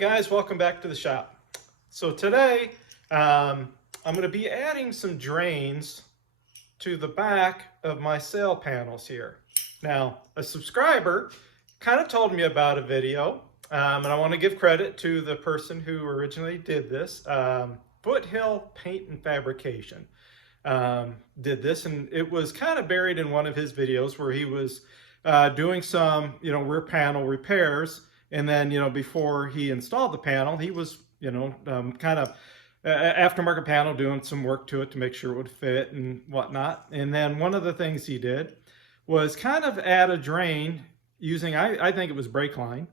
guys, welcome back to the shop. So today I'm going to be adding some drains to the back of my sail panels here. Now, a subscriber kind of told me about a video, and I want to give credit to the person who originally did this. Foothill Paint and Fabrication did this, and it was kind of buried in one of his videos where he was doing some rear panel repairs. And then, before he installed the panel, he was, kind of aftermarket panel, doing some work to it to make sure it would fit and whatnot. And then one of the things he did was kind of add a drain using, I think it was brake line.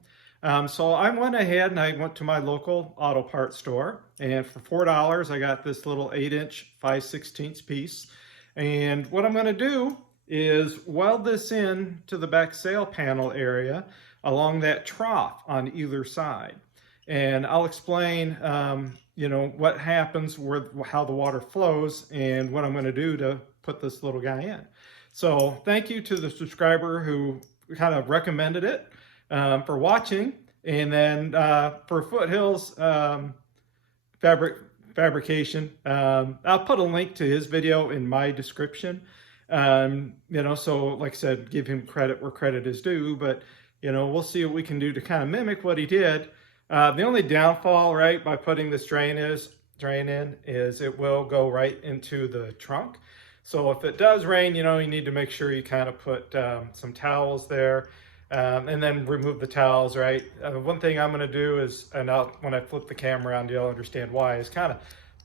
So I went ahead and I went to my local auto parts store, and for $4, I got this little 8-inch 5/16 piece. And what I'm going to do is weld this in to the back sail panel area along that trough on either side. And I'll explain, what happens, how the water flows, and what I'm going to do to put this little guy in. So thank you to the subscriber who kind of recommended it for watching. And then for Foothill's fabrication, I'll put a link to his video in my description. So like I said, give him credit where credit is due, but we'll see what we can do to kind of mimic what he did. The only downfall, right, by putting this drain in is it will go right into the trunk. So if it does rain, you need to make sure you kind of put some towels there, and then remove the towels, right? One thing I'm going to do is, and when I flip the camera around, you'll understand why, is kind of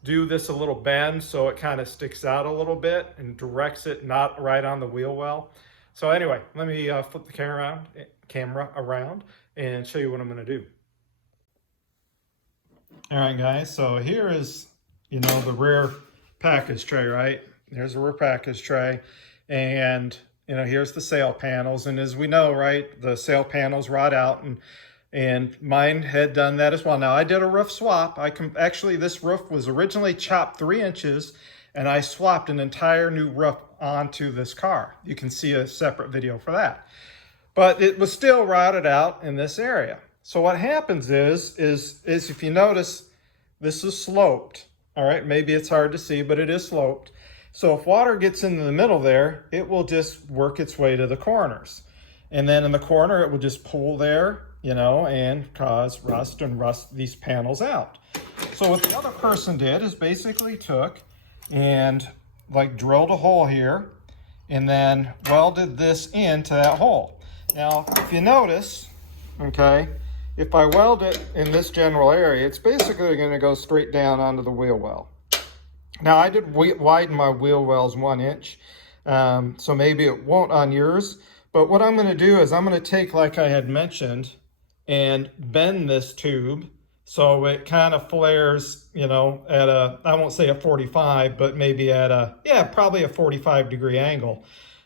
do this a little bend so it kind of sticks out a little bit and directs it not right on the wheel well. So anyway, let me flip the camera around and show you what I'm going to do. All right, guys, so here is, the rear package tray, right? There's the rear package tray, and, here's the sail panels. And as we know, right, the sail panels rot out, and mine had done that as well. Now, I did a roof swap. Actually, this roof was originally chopped 3 inches, and I swapped an entire new roof onto this car. You can see a separate video for that. But it was still rotted out in this area. So what happens is if you notice, this is sloped. All right, maybe it's hard to see, but it is sloped. So if water gets into the middle there, it will just work its way to the corners. And then in the corner, it will just pull there, and cause rust and rust these panels out. So what the other person did is basically took and drilled a hole here and then welded this into that hole. Now, if you notice, okay, if I weld it in this general area, it's basically going to go straight down onto the wheel well. Now, I did widen my wheel wells 1 inch, so maybe it won't on yours. But what I'm going to do is I'm going to take, like I had mentioned, and bend this tube so it kind of flares, at a, I won't say a 45, but maybe at probably a 45-degree angle.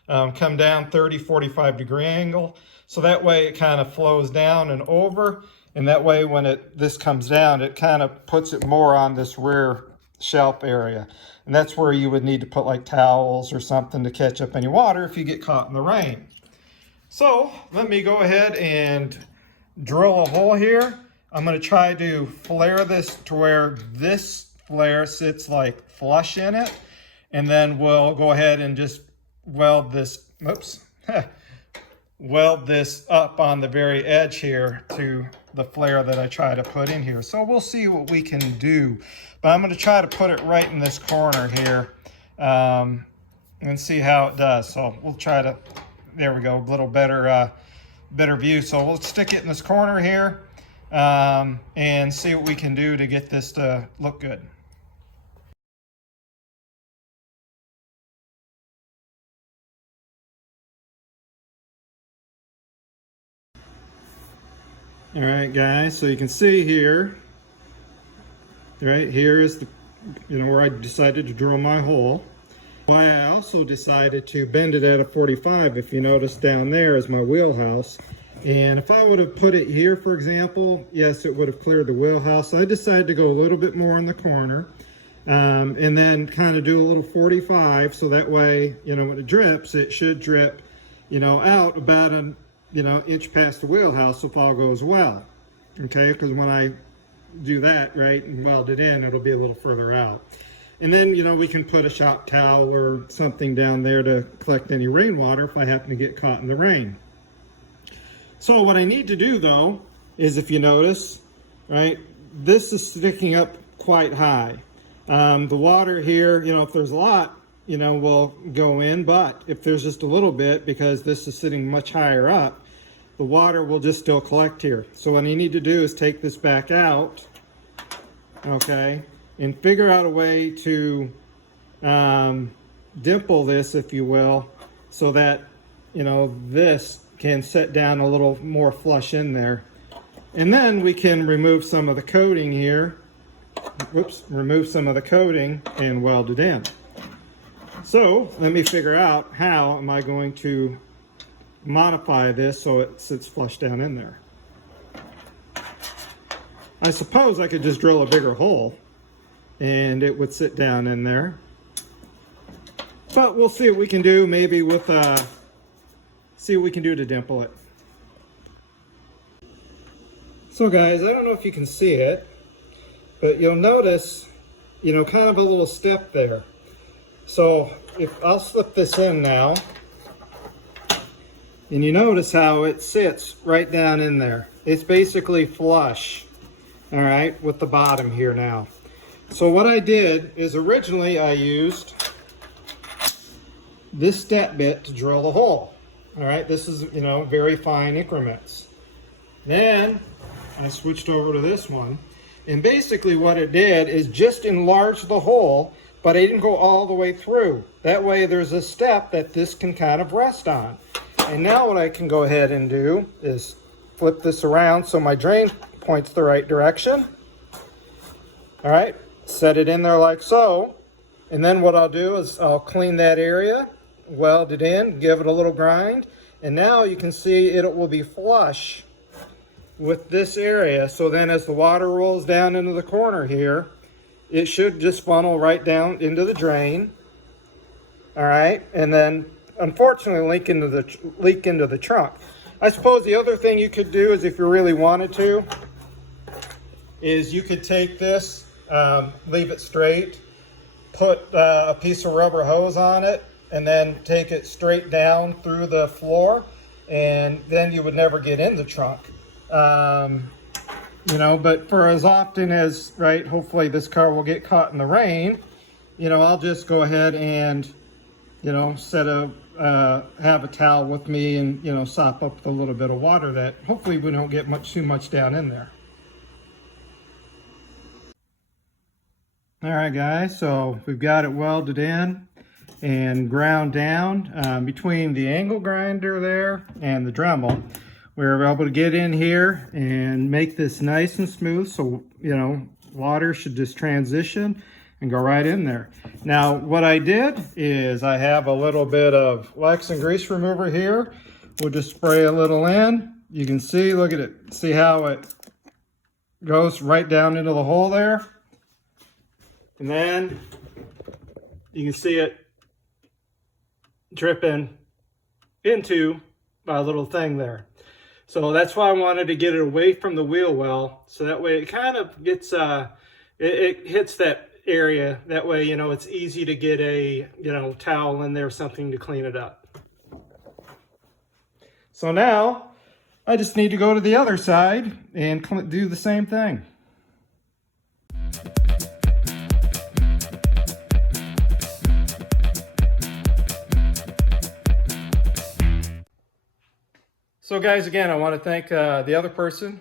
Come down 30, 45-degree angle. So that way it kind of flows down and over. And that way when this comes down, it kind of puts it more on this rear shelf area. And that's where you would need to put towels or something to catch up any water if you get caught in the rain. So let me go ahead and drill a hole here. I'm going to try to flare this to where this flare sits flush in it. And then we'll go ahead and just weld this, weld this up on the very edge here to the flare that I try to put in here. So we'll see what we can do. But I'm going to try to put it right in this corner here and see how it does. So we'll try to, there we go, a little better view. So we'll stick it in this corner here and see what we can do to get this to look good. All right, guys, so you can see here, right here is the, where I decided to drill my hole. Why I also decided to bend it at a 45, if you notice down there is my wheelhouse. And if I would have put it here, for example, yes, it would have cleared the wheelhouse. So I decided to go a little bit more in the corner and then kind of do a little 45. So that way, when it drips, it should drip, out about an inch past the wheelhouse if all goes well. Okay, because when I do that, right, and weld it in, it'll be a little further out. And then, you know, we can put a shop towel or something down there to collect any rainwater if I happen to get caught in the rain. So what I need to do though, is if you notice, right, this is sticking up quite high. The water here, you know, if there's a lot, you know, will go in, but if there's just a little bit, because this is sitting much higher up, the water will just still collect here. So what you need to do is take this back out, okay, and figure out a way to dimple this, if you will, so that, you know, this can set down a little more flush in there. And then we can remove some of the coating here. Whoops, remove some of the coating and weld it in. So let me figure out how am I going to modify this so it sits flush down in there. I suppose I could just drill a bigger hole and it would sit down in there. But we'll see what we can do, maybe with see what we can do to dimple it. So guys, I don't know if you can see it, but you'll notice, you know, kind of a little step there. So if I'll slip this in now, and you notice how it sits right down in there. It's basically flush, all right, with the bottom here now. So what I did is originally I used this step bit to drill the hole. All right, this is, you know, very fine increments. Then I switched over to this one, and basically what it did is just enlarge the hole, but I didn't go all the way through. That way there's a step that this can kind of rest on. And now what I can go ahead and do is flip this around so my drain points the right direction. All right, set it in there like so. And then what I'll do is I'll clean that area, weld it in, give it a little grind. And now you can see it will be flush with this area. So then as the water rolls down into the corner here, it should just funnel right down into the drain. All right, and then unfortunately leak into the trunk. I suppose the other thing you could do is, if you really wanted to, is you could take this, leave it straight, put a piece of rubber hose on it, and then take it straight down through the floor, and then you would never get in the trunk. You know, but for as often as, right, hopefully this car will get caught in the rain, you know, I'll just go ahead and, you know, have a towel with me and, you know, sop up the little bit of water that hopefully we don't get too much down in there. All right, guys, so we've got it welded in and ground down between the angle grinder there and the Dremel. We were able to get in here and make this nice and smooth, so, you know, water should just transition and go right in there. Now, what I did is I have a little bit of wax and grease remover here. We'll just spray a little in. You can see, look at it, see how it goes right down into the hole there? And then you can see it dripping into my little thing there. So that's why I wanted to get it away from the wheel well, so that way it kind of gets, it hits that area. That way, you know, it's easy to get a, you know, towel in there, something to clean it up. So now I just need to go to the other side and do the same thing. So guys, again, I want to thank the other person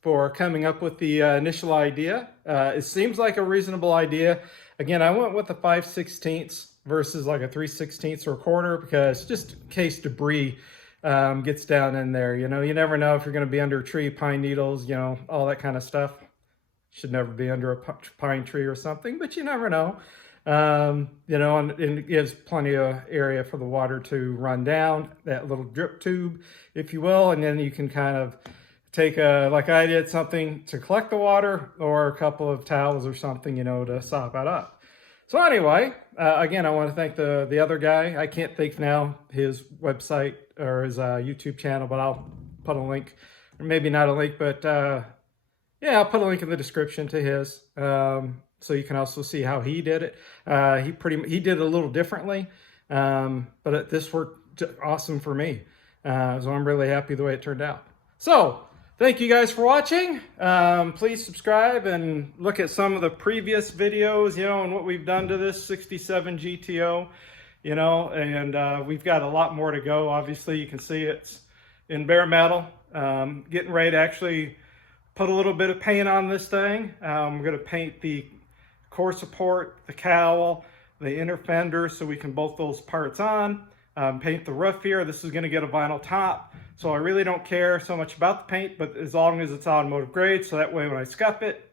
for coming up with the initial idea. It seems like a reasonable idea. Again, I went with a 5/16 versus like a 3/16 or a quarter, because just in case debris gets down in there. You know, you never know if you're going to be under a tree, pine needles, you know, all that kind of stuff. Should never be under a pine tree or something, but you never know. You know, and it gives plenty of area for the water to run down, that little drip tube, if you will, and then you can kind of take like I did, something to collect the water, or a couple of towels or something, you know, to sop it up. So anyway, again, I want to thank the other guy. I can't think now his website or his YouTube channel, but I'll put a link, or maybe not a link, but Yeah, I'll put a link in the description to his, so you can also see how he did it. He did it a little differently, but this worked awesome for me. So I'm really happy the way it turned out. So thank you guys for watching. Please subscribe and look at some of the previous videos, you know, and what we've done to this 67 GTO, you know, and we've got a lot more to go. Obviously, you can see it's in bare metal. Getting ready to actually put a little bit of paint on this thing. I'm going to paint the core support, the cowl, the inner fender, so we can bolt those parts on. Paint the roof here. This is going to get a vinyl top, so I really don't care so much about the paint, but as long as it's automotive grade, so that way when I scuff it,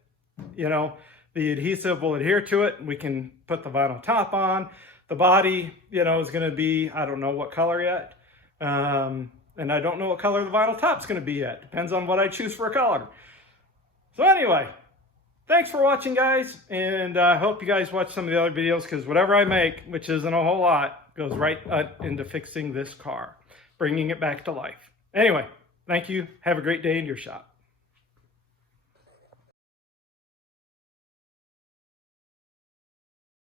you know, the adhesive will adhere to it and we can put the vinyl top on. The body, you know, is going to be, I don't know what color yet, and I don't know what color the vinyl top's going to be yet. Depends on what I choose for a color. So anyway, thanks for watching, guys, and I hope you guys watch some of the other videos, because whatever I make, which isn't a whole lot, goes right into fixing this car, bringing it back to life. Anyway, thank you. Have a great day in your shop.